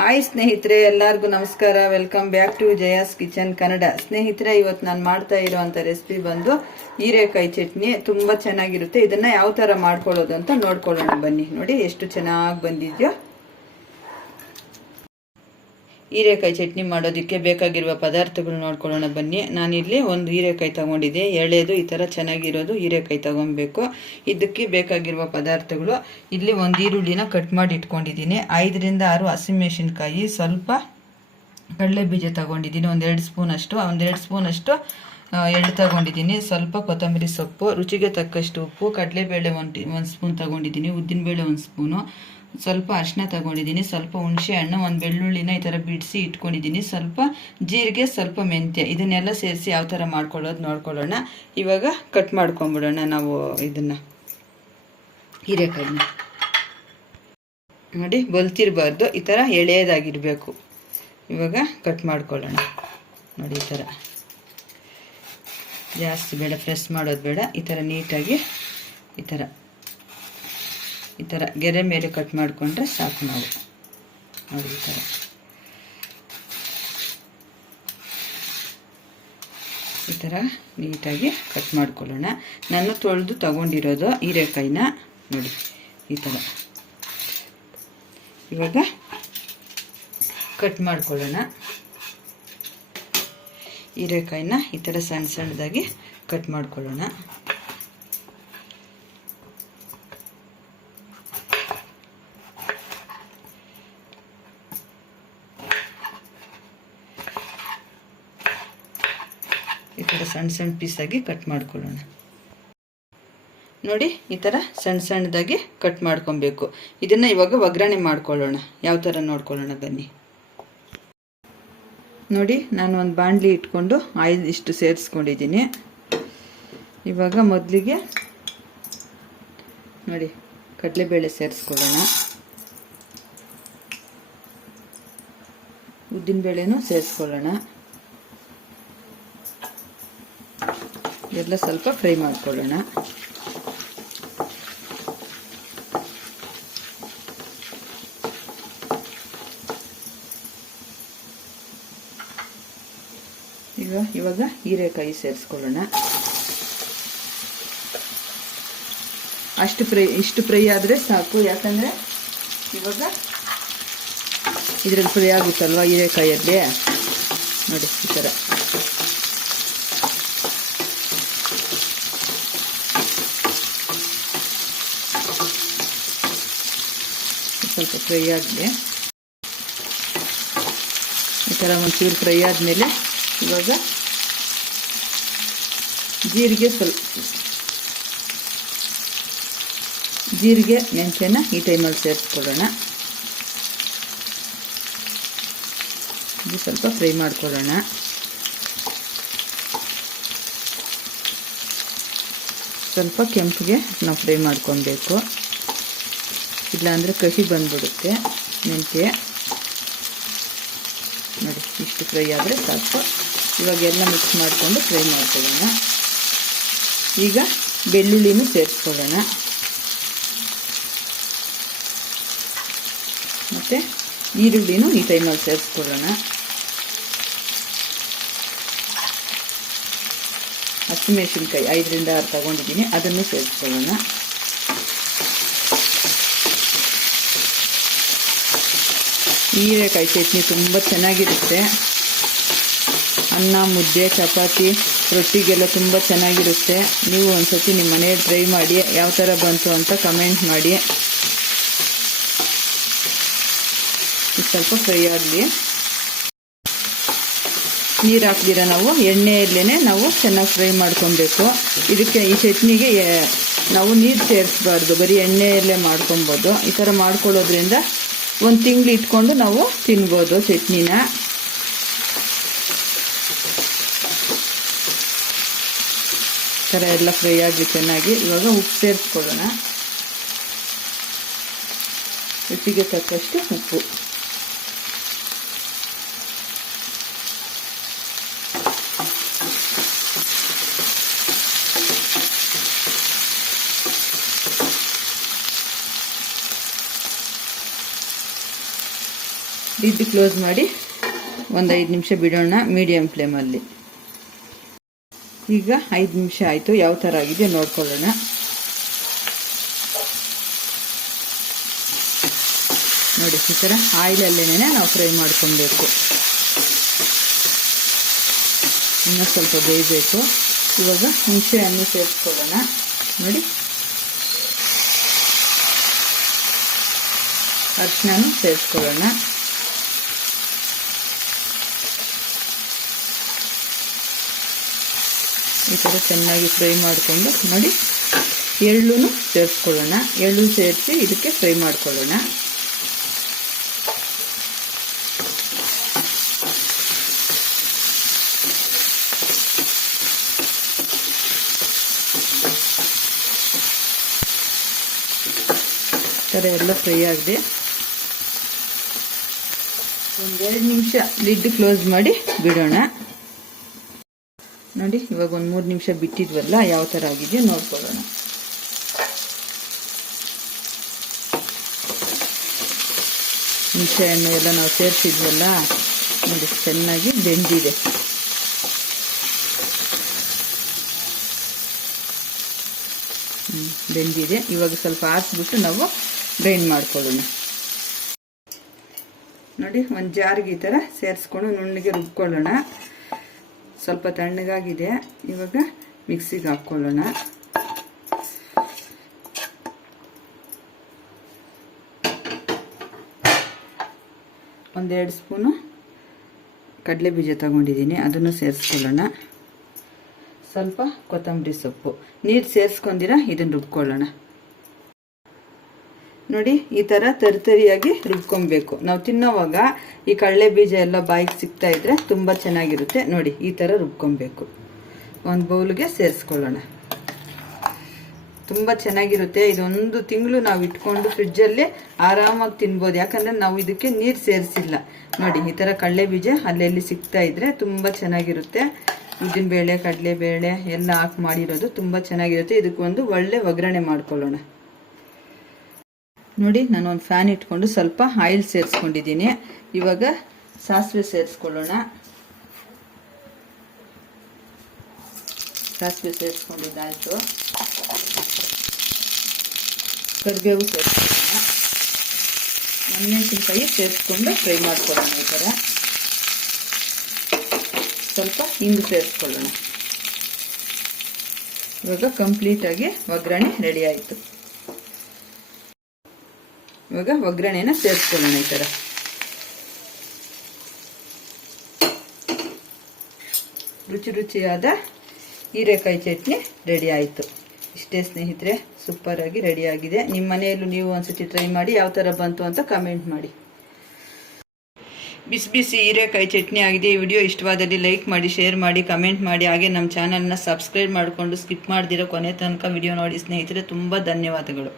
Hi ಸ್ನೇಹಿತರೆ, ಎಲ್ಲರಿಗೂ ನಮಸ್ಕಾರ. Welcome back to Jaya's kitchen Kannada. ಸ್ನೇಹಿತರೆ, ಇವತ್ತು ನಾನು ಮಾಡ್ತಾ ಇರೋಂಥ ರೆಸಿಪಿ ಬಂದು ಹೀರೆಕಾಯಿ ಚಟ್ನಿ. ತುಂಬಾ ಚೆನ್ನಾಗಿರುತ್ತೆ. ಇದನ್ನ ಯಾವ ತರ ಮಾಡ್ಕೊಳ್ಳೋದು ಅಂತ ನೋಡ್ಕೊಳ್ಳೋಣ ಬನ್ನಿ. ನೋಡಿ ಎಷ್ಟು ಚೆನ್ನಾಗಿ ಬಂದಿದ್ಯೋ. ಹೀರೆಕಾಯಿ ಚಟ್ನಿ ಮಾಡೋದಕ್ಕೆ ಬೇಕಾಗಿರುವ ಪದಾರ್ಥಗಳು ನೋಡ್ಕೊಳ್ಳೋಣ ಬನ್ನಿ. ನಾನಿಲ್ಲಿ ಒಂದು ಹೀರೆಕಾಯಿ ತಗೊಂಡಿದ್ದೆ, ಎಳೆದು ಈ ಥರ ಚೆನ್ನಾಗಿರೋದು ಹೀರೆಕಾಯಿ ತಗೊಬೇಕು. ಇದಕ್ಕೆ ಬೇಕಾಗಿರುವ ಪದಾರ್ಥಗಳು: ಇಲ್ಲಿ ಒಂದು ಈರುಳ್ಳಿನ ಕಟ್ ಮಾಡಿ ಇಟ್ಕೊಂಡಿದ್ದೀನಿ, 5 ರಿಂದ 6 ಹಸಿಮೆಣಸಿನ್ಕಾಯಿ, ಸ್ವಲ್ಪ ಕಡಲೆ ಬೀಜ ತಗೊಂಡಿದ್ದೀನಿ, ಒಂದು 2 ಸ್ಪೂನ್ ಅಷ್ಟು ಎಳ್ಳು ತಗೊಂಡಿದ್ದೀನಿ, ಸ್ವಲ್ಪ ಕೊತ್ತಂಬರಿ ಸೊಪ್ಪು, ರುಚಿಗೆ ತಕ್ಕಷ್ಟು ಉಪ್ಪು, ಕಡಲೆಬೇಳೆ ಒಂದು ಸ್ಪೂನ್ ತಗೊಂಡಿದ್ದೀನಿ, ಉದ್ದಿನಬೇಳೆ 1 ಸ್ಪೂನು, ಸ್ವಲ್ಪ ಅರಿಶಿನ ತಗೊಂಡಿದ್ದೀನಿ, ಸ್ವಲ್ಪ ಹುಣಸೆ ಹಣ್ಣು, ಒಂದು ಬೆಳ್ಳುಳ್ಳಿನ ಈ ಥರ ಬಿಡಿಸಿ ಇಟ್ಕೊಂಡಿದ್ದೀನಿ, ಸ್ವಲ್ಪ ಜೀರಿಗೆ, ಸ್ವಲ್ಪ ಮೆಂತ್ಯ. ಇದನ್ನೆಲ್ಲ ಸೇರಿಸಿ ಯಾವ ಥರ ಮಾಡ್ಕೊಳ್ಳೋದು ನೋಡ್ಕೊಳ್ಳೋಣ. ಇವಾಗ ಕಟ್ ಮಾಡ್ಕೊಂಬಿಡೋಣ ನಾವು ಇದನ್ನು ಹೀರೆಕಾಯಿನ. ನೋಡಿ, ಬಲ್ತಿರಬಾರ್ದು, ಈ ಥರ ಎಳೆಯದಾಗಿರಬೇಕು. ಇವಾಗ ಕಟ್ ಮಾಡ್ಕೊಳ್ಳೋಣ. ನೋಡಿ, ಈ ಥರ ಜಾಸ್ತಿ ಬೇಡ, ಪ್ರೆಸ್ ಮಾಡೋದು ಬೇಡ. ಈ ಥರ ನೀಟಾಗಿ ಈ ಥರ ಗೆರೆ ಮೇಲೆ ಕಟ್ ಮಾಡಿಕೊಂಡ್ರೆ ಸಾಕು. ನಾವು ನೋಡಿ ಈ ಥರ ನೀಟಾಗಿ ಕಟ್ ಮಾಡ್ಕೊಳ್ಳೋಣ. ನಾನು ತೊಳೆದು ತಗೊಂಡಿರೋದು ಹೀರೆಕಾಯಿನ. ನೋಡಿ ಈ ಥರ ಇವಾಗ ಕಟ್ ಮಾಡ್ಕೊಳ್ಳೋಣ. ಹೀರೆಕಾಯಿನ ಈ ಥರ ಸಣ್ಣ ಸಣ್ಣದಾಗಿ ಕಟ್ ಮಾಡ್ಕೊಳ್ಳೋಣ. ಈ ಥರ ಸಣ್ಣ ಸಣ್ಣ ಪೀಸಾಗಿ ಕಟ್ ಮಾಡ್ಕೊಳ್ಳೋಣ. ನೋಡಿ, ಈ ಥರ ಸಣ್ಣ ಸಣ್ಣದಾಗಿ ಕಟ್ ಮಾಡ್ಕೊಬೇಕು. ಇದನ್ನು ಇವಾಗ ಒಗ್ಗರಣೆ ಮಾಡ್ಕೊಳ್ಳೋಣ. ಯಾವ ಥರ ನೋಡ್ಕೊಳ್ಳೋಣ ಬನ್ನಿ. ನೋಡಿ, ನಾನು ಒಂದು ಬಾಣಲಿ ಇಟ್ಕೊಂಡು ಆಯಿಲ್ ಇಷ್ಟು ಸೇರಿಸ್ಕೊಂಡಿದ್ದೀನಿ. ಇವಾಗ ಮೊದಲಿಗೆ ನೋಡಿ ಕಡಲೆಬೇಳೆ ಸೇರಿಸ್ಕೊಳ್ಳೋಣ, ಉದ್ದಿನಬೇಳೆನೂ ಸೇರಿಸ್ಕೊಳ್ಳೋಣ. ಎಲ್ಲ ಸ್ವಲ್ಪ ಫ್ರೈ ಮಾಡ್ಕೊಳ್ಳೋಣ. ಇವಾಗ ಹೀರೆಕಾಯಿ ಸೇರಿಸ್ಕೊಳ್ಳೋಣ. ಇಷ್ಟು ಫ್ರೈ ಆದರೆ ಸಾಕು, ಯಾಕಂದರೆ ಇವಾಗ ಇದ್ರಲ್ಲಿ ಫ್ರೈ ಆಗುತ್ತಲ್ವ ಹೀರೆಕಾಯಲ್ಲಿ. ನೋಡಿ ಈ ಥರ ಸ್ವಲ್ಪ ಫ್ರೈ ಆಗಿದೆ. ಈ ಥರ ಒಂಚೂರು ಫ್ರೈ ಆದಮೇಲೆ ಇವಾಗ ಜೀರಿಗೆ ಮೆಂತ್ಯನ ಈ ಟೈಮಲ್ಲಿ ಸೇರಿಸ್ಕೊಳ್ಳೋಣ. ಇದು ಸ್ವಲ್ಪ ಫ್ರೈ ಮಾಡ್ಕೊಳ್ಳೋಣ. ಸ್ವಲ್ಪ ಕೆಂಪಿಗೆ ನಾವು ಫ್ರೈ ಮಾಡ್ಕೊಬೇಕು, ಇಲ್ಲಾಂದರೆ ಕಹಿ ಬಂದ್ಬಿಡುತ್ತೆ ಮೆಂತ್ಯ. ನೋಡಿ, ಇಷ್ಟು ಫ್ರೈ ಆದರೆ ಸಾಕು. ಇವಾಗ ಎಲ್ಲ ಮಿಕ್ಸ್ ಮಾಡಿಕೊಂಡು ಫ್ರೈ ಮಾಡ್ಕೊಳ್ಳೋಣ. ಈಗ ಬೆಳ್ಳುಳ್ಳಿನೂ ಸೇರಿಸ್ಕೊಳ್ಳೋಣ, ಮತ್ತು ಈರುಳ್ಳಿನೂ ಈ ಟೈಮಲ್ಲಿ ಸೇರಿಸ್ಕೊಳ್ಳೋಣ. ಹಸಿಮೆಣಸಿನ್ಕಾಯಿ 5 ರಿಂದ 6 ತಗೊಂಡಿದ್ದೀನಿ, ಅದನ್ನು ಸೇರಿಸ್ಕೊಳ್ಳೋಣ. ಹೀರೆಕಾಯಿ ಚಟ್ನಿ ತುಂಬ ಚೆನ್ನಾಗಿರುತ್ತೆ. ಅನ್ನ, ಮುದ್ದೆ, ಚಪಾತಿ, ರೊಟ್ಟಿಗೆಲ್ಲ ತುಂಬ ಚೆನ್ನಾಗಿರುತ್ತೆ. ನೀವು ಒಂದ್ಸತಿ ನಿಮ್ಮ ಮನೆಯಲ್ಲಿ ಟ್ರೈ ಮಾಡಿ, ಯಾವ ಥರ ಬಂತು ಅಂತ ಕಮೆಂಟ್ ಮಾಡಿ. ಸ್ವಲ್ಪ ಫ್ರೈ ಆಗಲಿ. ನೀರು ಹಾಕ್ದಿರ ನಾವು ಎಣ್ಣೆಯಲ್ಲೇ ನಾವು ಚೆನ್ನಾಗಿ ಫ್ರೈ ಮಾಡ್ಕೊಬೇಕು. ಇದಕ್ಕೆ ಈ ಚಟ್ನಿಗೆ ನಾವು ನೀರು ಸೇರಿಸ್ಬಾರ್ದು, ಬರೀ ಎಣ್ಣೆಯಲ್ಲೇ ಮಾಡ್ಕೊಬೋದು. ಈ ಥರ ಮಾಡ್ಕೊಳ್ಳೋದ್ರಿಂದ 1 ತಿಂಗಳು ಇಟ್ಕೊಂಡು ನಾವು ತಿನ್ಬೋದು ಚಟ್ನಿನ. ಈ ಥರ ಎಲ್ಲ ಫ್ರೈ ಆಗಿ ಚೆನ್ನಾಗಿ. ಇವಾಗ ಉಪ್ಪು ಸೇರಿಸ್ಕೊಳ್ಳೋಣ, ರುಚಿಗೆ ತಕ್ಕಷ್ಟು ಉಪ್ಪು. ಲಿಡ್ ಕ್ಲೋಸ್ ಮಾಡಿ ಒಂದು 5 ನಿಮಿಷ ಬಿಡೋಣ ಮೀಡಿಯಂ ಫ್ಲೇಮಲ್ಲಿ. ಈಗ 5 ನಿಮಿಷ ಆಯಿತು, ಯಾವ ಥರ ಆಗಿದೆ ನೋಡ್ಕೊಳ್ಳೋಣ. ನೋಡಿ ಈ ಥರ ಆಯಿಲಲ್ಲೇನೆ ನಾವು ಫ್ರೈ ಮಾಡ್ಕೊಬೇಕು. ಇನ್ನೂ ಸ್ವಲ್ಪ ಬೇಯಬೇಕು. ಇವಾಗ ಹುಣಸೆ ಹಣ್ಣು ಸೇರಿಸ್ಕೊಳ್ಳೋಣ. ನೋಡಿ ಅರಿಶಿನ ಸೇರಿಸ್ಕೊಳ್ಳೋಣ. ಈ ಥರ ಚೆನ್ನಾಗಿ ಫ್ರೈ ಮಾಡಿಕೊಂಡು ನೋಡಿ ಎಳ್ಳು ಸೇರಿಸ್ಕೊಳ್ಳೋಣ. ಎಳ್ಳು ಸೇರಿಸಿ ಇದಕ್ಕೆ ಫ್ರೈ ಮಾಡ್ಕೊಳ್ಳೋಣ. ಥರ ಎಲ್ಲ ಫ್ರೈ ಆಗಿದೆ. 1-2 ನಿಮಿಷ ಲಿಡ್ ಕ್ಲೋಸ್ ಮಾಡಿ ಬಿಡೋಣ. ನೋಡಿ ಇವಾಗ 1-3 ನಿಮಿಷ ಬಿಟ್ಟಿದ್ವಲ್ಲ, ಯಾವ ಥರ ಆಗಿದೆಯೋ ನೋಡ್ಕೊಳ್ಳೋಣ. ಹುಣಸೆ ಹಣ್ಣು ಎಲ್ಲ ನಾವು ಸೇರಿಸಿದ್ವಲ್ಲ, ನೋಡಿ ಚೆನ್ನಾಗಿ ಬೆಂದಿದೆ. ಬೆಂದಿದೆ. ಇವಾಗ ಸ್ವಲ್ಪ ಆರಿಸ್ಬಿಟ್ಟು ನಾವು ಗ್ರೈಂಡ್ ಮಾಡ್ಕೊಳ್ಳೋಣ. ನೋಡಿ ಒಂದು ಜಾರ್ಗೆ ಈ ಥರ ಸೇರಿಸ್ಕೊಂಡು ನುಣ್ಣಗೆ ರುಬ್ಕೊಳ್ಳೋಣ. ಸ್ವಲ್ಪ ತಣ್ಣಗಾಗಿದೆ. ಇವಾಗ ಮಿಕ್ಸಿಗೆ ಹಾಕ್ಕೊಳ್ಳೋಣ. ಒಂದೆರಡು ಸ್ಪೂನು ಕಡಲೆ ಬೀಜ ತಗೊಂಡಿದ್ದೀನಿ, ಅದನ್ನು ಸೇರಿಸ್ಕೊಳ್ಳೋಣ. ಸ್ವಲ್ಪ ಕೊತ್ತಂಬರಿ ಸೊಪ್ಪು, ನೀರು ಸೇರಿಸ್ಕೊಂಡಿರ ಇದನ್ನು ರುಬ್ಕೊಳ್ಳೋಣ. ನೋಡಿ ಈ ಥರ ತರಿಯಾಗಿ ರುಬ್ಕೊಬೇಕು. ನಾವು ತಿನ್ನೋವಾಗ ಈ ಕಡಲೆ ಬೀಜ ಎಲ್ಲ ಬಾಯಿಗೆ ಸಿಗ್ತಾ ಇದ್ರೆ ತುಂಬ ಚೆನ್ನಾಗಿರುತ್ತೆ. ನೋಡಿ ಈ ಥರ ರುಬ್ಕೊಬೇಕು. ಒಂದು ಬೌಲ್ಗೆ ಸೇರಿಸ್ಕೊಳ್ಳೋಣ. ತುಂಬ ಚೆನ್ನಾಗಿರುತ್ತೆ. ಇದೊಂದು ತಿಂಗಳು ನಾವು ಇಟ್ಕೊಂಡು ಫ್ರಿಡ್ಜಲ್ಲಿ ಆರಾಮಾಗಿ ತಿನ್ಬೋದು. ಯಾಕಂದರೆ ನಾವು ಇದಕ್ಕೆ ನೀರು ಸೇರಿಸಿಲ್ಲ. ನೋಡಿ ಈ ಥರ ಕಡಲೆ ಬೀಜ ಅಲ್ಲೆಲ್ಲಿ ಸಿಗ್ತಾ ಇದ್ರೆ ತುಂಬ ಚೆನ್ನಾಗಿರುತ್ತೆ. ಉದ್ದಿನಬೇಳೆ, ಕಡಲೆಬೇಳೆ ಎಲ್ಲ ಹಾಕಿ ಮಾಡಿರೋದು ತುಂಬ ಚೆನ್ನಾಗಿರುತ್ತೆ. ಇದಕ್ಕೊಂದು ಒಳ್ಳೆ ಒಗ್ಗರಣೆ ಮಾಡ್ಕೊಳ್ಳೋಣ. ನೋಡಿ ನಾನು ಒಂದು ಫ್ಯಾನ್ ಇಟ್ಕೊಂಡು ಸ್ವಲ್ಪ ಆಯಿಲ್ ಸೇರಿಸ್ಕೊಂಡಿದ್ದೀನಿ. ಇವಾಗ ಸಾಸಿವೆ ಸೇರಿಸ್ಕೊಳ್ಳೋಣ. ಸಾಸಿವೆ ಸೇರಿಸ್ಕೊಂಡಿದ್ದಾಯಿತು. ಕರಿಬೇವು ಸೇರಿಸ್ಕೊಳ್ಳೋಣ. ಮೆಣಸಿನಕಾಯಿ ಸೇರಿಸ್ಕೊಂಡು ಫ್ರೈ ಮಾಡ್ಕೊಳ್ಳೋಣ. ಈ ಥರ ಸ್ವಲ್ಪ ಹಿಂಗು ಸೇರಿಸ್ಕೊಳ್ಳೋಣ. ಇವಾಗ ಕಂಪ್ಲೀಟಾಗಿ ಒಗ್ಗರಣೆ ರೆಡಿ ಆಯಿತು. ಇವಾಗ ಒಗ್ಗರಣೆನ ಸೇರಿಸ್ಕೊಳ್ಳೋಣ. ಈ ಥರ ರುಚಿಯಾದ ಹೀರೆಕಾಯಿ ಚಟ್ನಿ ರೆಡಿ ಆಯಿತು. ಇಷ್ಟೇ ಸ್ನೇಹಿತರೆ, ಸೂಪರಾಗಿ ರೆಡಿಯಾಗಿದೆ. ನಿಮ್ಮ ಮನೆಯಲ್ಲೂ ನೀವು ಒಂದ್ಸತಿ ಟ್ರೈ ಮಾಡಿ ಯಾವ ಥರ ಬಂತು ಅಂತ ಕಮೆಂಟ್ ಮಾಡಿ. ಬಿಸಿ ಬಿಸಿ ಹೀರೆಕಾಯಿ ಚಟ್ನಿ ಆಗಿದೆ. ಈ ವಿಡಿಯೋ ಇಷ್ಟವಾದಲ್ಲಿ ಲೈಕ್ ಮಾಡಿ, ಶೇರ್ ಮಾಡಿ, ಕಮೆಂಟ್ ಮಾಡಿ. ಹಾಗೆ ನಮ್ಮ ಚಾನಲ್ನ ಸಬ್ಸ್ಕ್ರೈಬ್ ಮಾಡಿಕೊಂಡು ಸ್ಕಿಪ್ ಮಾಡ್ದಿರೋ ಕೊನೆ ತನಕ ವಿಡಿಯೋ ನೋಡಿ ಸ್ನೇಹಿತರೆ. ತುಂಬ ಧನ್ಯವಾದಗಳು.